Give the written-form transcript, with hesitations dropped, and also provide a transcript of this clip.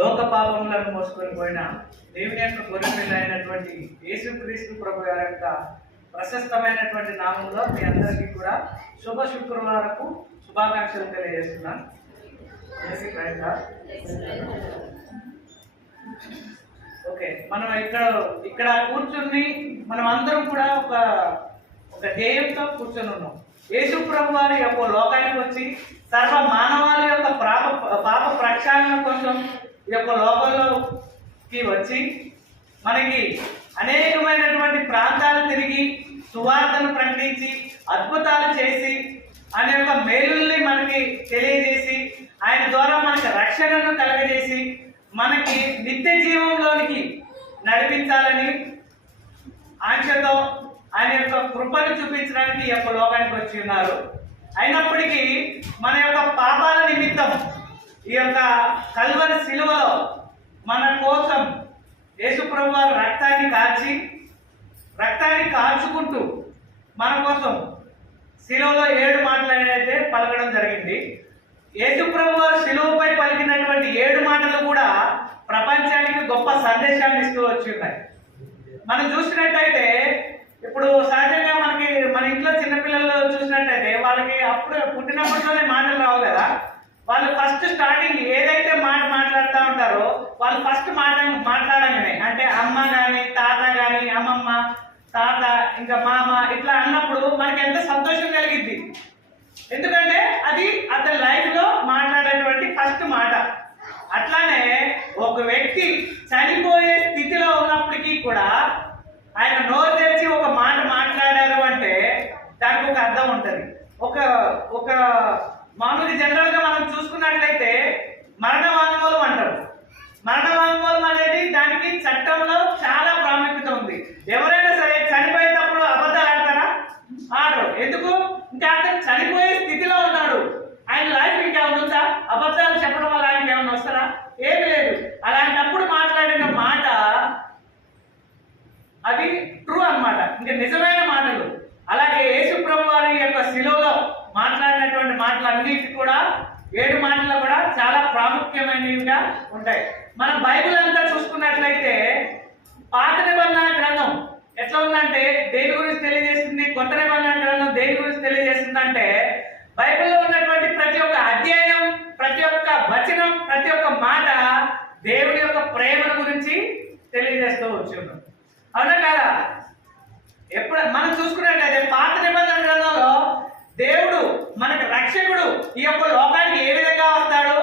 లోక పాపములను మోసుకొని పోయిన దేవుని యొక్క గొర్రెపిల్ల అయినటువంటి యేసుక్రీస్తు ప్రభు గారి యొక్క ప్రశస్తమైనటువంటి నామంలో మీ అందరికీ కూడా శుభ శుక్రవారపు శుభాకాంక్షలు తెలియజేస్తున్నాను. ఓకే, మనం ఇక్కడ కూర్చుని మనం అందరం కూడా ఒక ధ్యేయంతో కూర్చొని ఉన్నాం. యేసు ప్రభు వారి యొక్క లోకానికి వచ్చి సర్వ మానవాళి యొక్క పాప ప్రక్షాళన కోసం ఈ యొక్క లోకంలోకి వచ్చి మనకి అనేకమైనటువంటి ప్రాంతాలు తిరిగి సువార్తను ప్రకటించి అద్భుతాలు చేసి ఆయన యొక్క మేలుల్ని మనకి తెలియజేసి ఆయన ద్వారా మనకి రక్షణను కలగజేసి మనకి నిత్య జీవంలోనికి నడిపించాలని ఆంక్షతో ఆయన యొక్క కృపను చూపించడానికి ఈ యొక్క లోకానికి వచ్చి ఉన్నారు. అయినప్పటికీ మన యొక్క పాపాల నిమిత్తం ఈ యొక్క కల్వరి శిలువలో మన కోసం యేసు ప్రభు వారు రక్తాన్ని కాల్చుకుంటూ మన కోసం శిలువలో 7 మాటలు అయితే పలకడం జరిగింది. యేసు ప్రభు వారు శిలువపై పలికినటువంటి 7 మాటలు కూడా ప్రపంచానికి గొప్ప సందేశాన్ని ఇస్తూ వచ్చి ఉన్నాయి. మనం చూసినట్టయితే ఇప్పుడు సహజంగా మన ఇంట్లో చిన్నపిల్లలు చూసినట్టయితే వాళ్ళకి అప్పుడు పుట్టినప్పటిలోనే మాటలు రావు కదా. వాళ్ళు ఫస్ట్ స్టార్టింగ్ ఏదైతే మాట మాట్లాడుతూ ఉంటారో వాళ్ళు ఫస్ట్ మాట్లాడగానే అంటే అమ్మ కానీ తాత కానీ అమ్మమ్మ తాత ఇంకా మామ ఇట్లా అన్నప్పుడు మనకి ఎంత సంతోషం కలిగిద్ది. ఎందుకంటే అది అతని లైఫ్లో మాట్లాడేటువంటి ఫస్ట్ మాట. అట్లానే ఒక వ్యక్తి చనిపోయే స్థితిలో ఉన్నప్పటికీ కూడా ఆయన నోరు తెరిచి ఒక మాట మాట్లాడారు అంటే దానికి ఒక అర్థం ఉంటుంది. ఒక మామూలు జనరల్గా మనం చూసుకున్నట్లయితే మరణ వాంగ్మూలం అంటారు. మరణ వాంగ్మూలం అనేది దానికి చట్టంలో చాలా ప్రాముఖ్యత ఉంది. ఎవరైనా సరే చనిపోయేటప్పుడు అబద్ధాలు ఆడతారా? ఆడరు. ఎందుకు? ఇంకా అతను చనిపోయే స్థితిలో ఉన్నాడు. ఆయన లైఫ్ ఇంకేమైనా ఉందా? అబద్ధాలు చెప్పడం వల్ల ఆయనకి ఏమైనా వస్తారా? ఏమి లేదు. అలాంటప్పుడు మాట్లాడిన మాట అది ట్రూ అన్నమాట, ఇంకా నిజమైన మాటలు. అలాగే యేసు ప్రభు వారి యొక్క శిలువలో మాట్లాడినటువంటి మాటలన్నిటి కూడా 7 మాటలు కూడా చాలా ప్రాముఖ్యమైనవిగా ఉంటాయి. మన బైబిల్ అంతా చూసుకున్నట్లయితే పాత నిబంధన గ్రంథం ఎట్లా ఉందంటే దేని గురించి తెలియజేస్తుంది, కొత్త నిబంధన గ్రంథం దేని గురించి తెలియజేస్తుంది అంటే బైబిల్లో ఉన్నటువంటి ప్రతి ఒక్క అధ్యాయం, ప్రతి ఒక్క వచనం, ప్రతి ఒక్క మాట దేవుడి యొక్క ప్రేమను గురించి తెలియజేస్తూ వచ్చి ఉన్నాం. అవునా కదా? ఎప్పుడు మనం చూసుకున్నట్లయితే పాత నిబంధన గ్రంథంలో దేవుడు మనకు రక్షకుడు ఈ యొక్క లోకానికి ఏ విధంగా వస్తాడు,